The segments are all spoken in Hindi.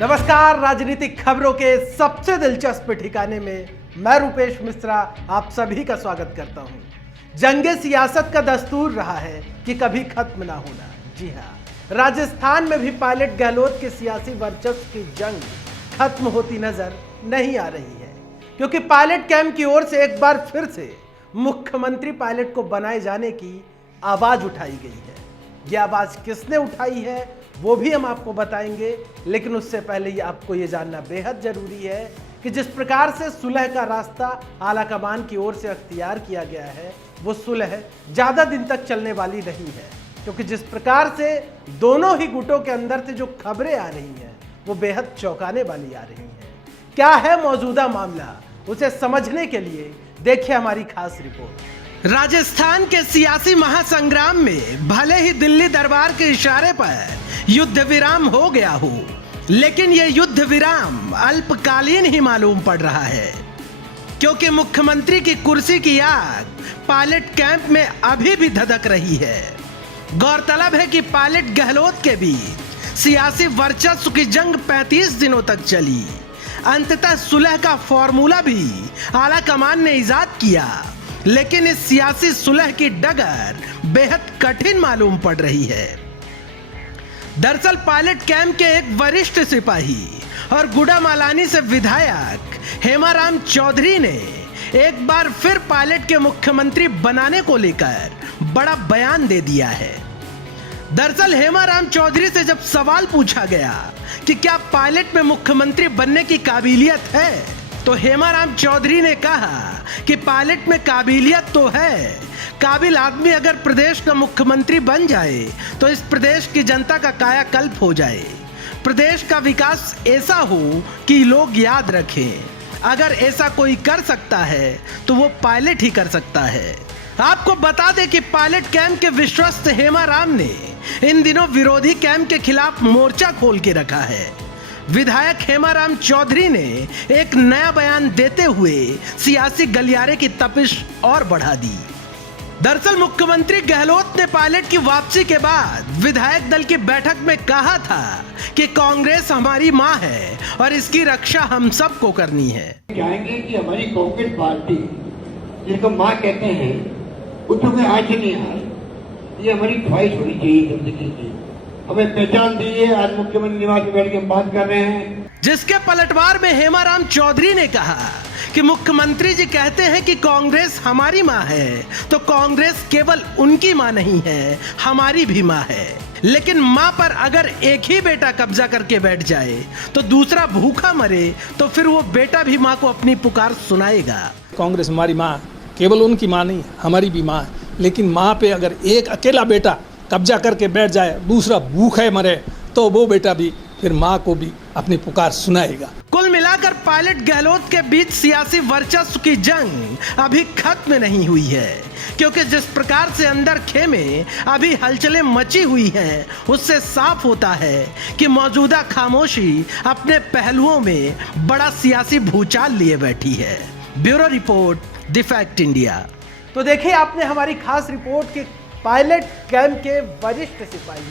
नमस्कार, राजनीतिक खबरों के सबसे दिलचस्प ठिकाने में मैं रूपेश मिश्रा आप सभी का स्वागत करता हूं। जंगे सियासत का दस्तूर रहा है कि कभी खत्म ना होना। जी हां, राजस्थान में भी पायलट गहलोत के सियासी वर्चस्व की जंग खत्म होती नजर नहीं आ रही है, क्योंकि पायलट कैंप की ओर से एक बार फिर से मुख्यमंत्री पायलट को बनाए जाने की आवाज उठाई गई है। यह आवाज किसने उठाई है वो भी हम आपको बताएंगे, लेकिन उससे पहले आपको ये जानना बेहद जरूरी है कि जिस प्रकार से सुलह का रास्ता आलाकमान की ओर से अख्तियार किया गया है, वो सुलह ज़्यादा दिन तक चलने वाली नहीं है, क्योंकि जिस प्रकार से दोनों ही गुटों के अंदर से जो खबरें आ रही हैं वो बेहद चौंकाने वाली आ रही हैं। क्या है मौजूदा मामला, उसे समझने के लिए देखिए हमारी खास रिपोर्ट। राजस्थान के सियासी महासंग्राम में भले ही दिल्ली दरबार के इशारे पर युद्ध विराम हो गया हो, लेकिन यह युद्ध विराम अल्पकालीन ही मालूम पड़ रहा है, क्योंकि मुख्यमंत्री की कुर्सी की आग पायलट कैंप में अभी भी धधक रही है। गौरतलब है कि पायलट गहलोत के बीच सियासी वर्चस्व की जंग 35 दिनों तक चली। अंततः सुलह का फॉर्मूला भी आलाकमान ने इजाद किया, लेकिन इस सियासी सुलह की डगर बेहद कठिन मालूम पड़ रही है। दरअसल पायलट कैंप के एक वरिष्ठ सिपाही और गुड़ामालानी से विधायक हेमाराम चौधरी ने एक बार फिर पायलट के मुख्यमंत्री बनाने को लेकर बड़ा बयान दे दिया है। दरअसल हेमाराम चौधरी से जब सवाल पूछा गया कि क्या पायलट में मुख्यमंत्री बनने की काबिलियत है, तो हेमाराम चौधरी ने कहा कि पायलट में काबिलियत तो है। काबिल आदमी अगर प्रदेश का मुख्यमंत्री बन जाए तो इस प्रदेश की जनता का कायाकल्प हो जाए, प्रदेश का विकास ऐसा हो कि लोग याद रखें। अगर ऐसा कोई कर सकता है तो वो पायलट ही कर सकता है। आपको बता दें कि पायलट कैंप के विश्वस्त हेमाराम ने इन दिनों विरोधी कैंप के खिलाफ मोर्चा खोल के रखा है। विधायक हेमाराम चौधरी ने एक नया बयान देते हुए सियासी गलियारे की तपिश और बढ़ा दी। दरअसल मुख्यमंत्री गहलोत ने पायलट की वापसी के बाद विधायक दल की बैठक में कहा था कि कांग्रेस हमारी मां है और इसकी रक्षा हम सबको करनी है। चाहेंगे कि हमारी कांग्रेस पार्टी, जिसको मां कहते हैं, उसको कोई आज नहीं आ, ये हमारी ख्वाहिश होनी चाहिए जिंदगी की। हमें पहचान दी है। आज मुख्यमंत्री निवास में बैठ के हम बात कर रहे हैं, जिसके पलटवार में हेमाराम चौधरी ने कहा कि मुख्यमंत्री जी कहते हैं कि कांग्रेस हमारी मां है, तो कांग्रेस केवल उनकी मां नहीं है, हमारी भी मां है। लेकिन मां पर अगर एक ही बेटा कब्जा करके बैठ जाए तो दूसरा भूखा मरे तो फिर वो बेटा भी मां को अपनी पुकार सुनाएगा। कांग्रेस हमारी मां, केवल उनकी मां नहीं, हमारी भी मां है। लेकिन मां पे अगर एक अकेला बेटा कब्जा करके बैठ जाए, दूसरा भूखे मरे, तो वो बेटा भी फिर मां को भी अपनी पुकार सुनाएगा। कुल मिलाकर पायलट गहलोत के बीच सियासी वर्चस्व की जंग अभी खत्म नहीं हुई है, क्योंकि जिस प्रकार से अंदर खेमे अभी हलचलें मची हुई हैं, उससे साफ होता है कि मौजूदा खामोशी अपने पहलुओं में बड़ा सियासी भूचाल लिए बैठी है। Bureau report, the fact India. तो देखिए, आपने हमारी खास रिपोर्ट के पायलट कैंप के वरिष्ठ सिपाही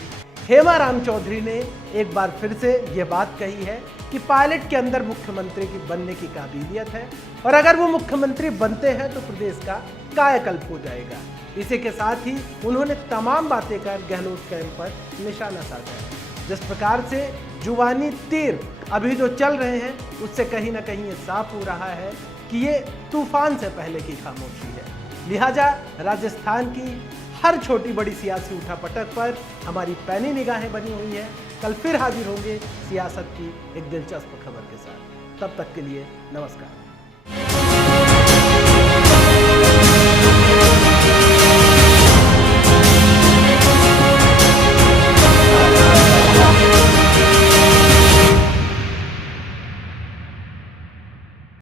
हेमाराम चौधरी ने एक बार फिर से यह बात कही है कि पायलट के अंदर मुख्यमंत्री की बनने की काबिलियत है, और अगर वो मुख्यमंत्री बनते हैं तो प्रदेश का कायाकल्प हो जाएगा। इसी के साथ ही उन्होंने तमाम बातें कर गहलोत कैंप पर निशाना साधा है। जिस प्रकार से जुबानी तीर अभी जो चल रहे हैं, उससे कहीं ना कहीं ये साफ हो रहा है कि ये तूफान से पहले की खामोशी है। लिहाजा राजस्थान की हर छोटी बड़ी सियासी उठापटक पर हमारी पैनी निगाहें बनी हुई हैं। कल फिर हाजिर होंगे सियासत की एक दिलचस्प खबर के साथ। तब तक के लिए नमस्कार।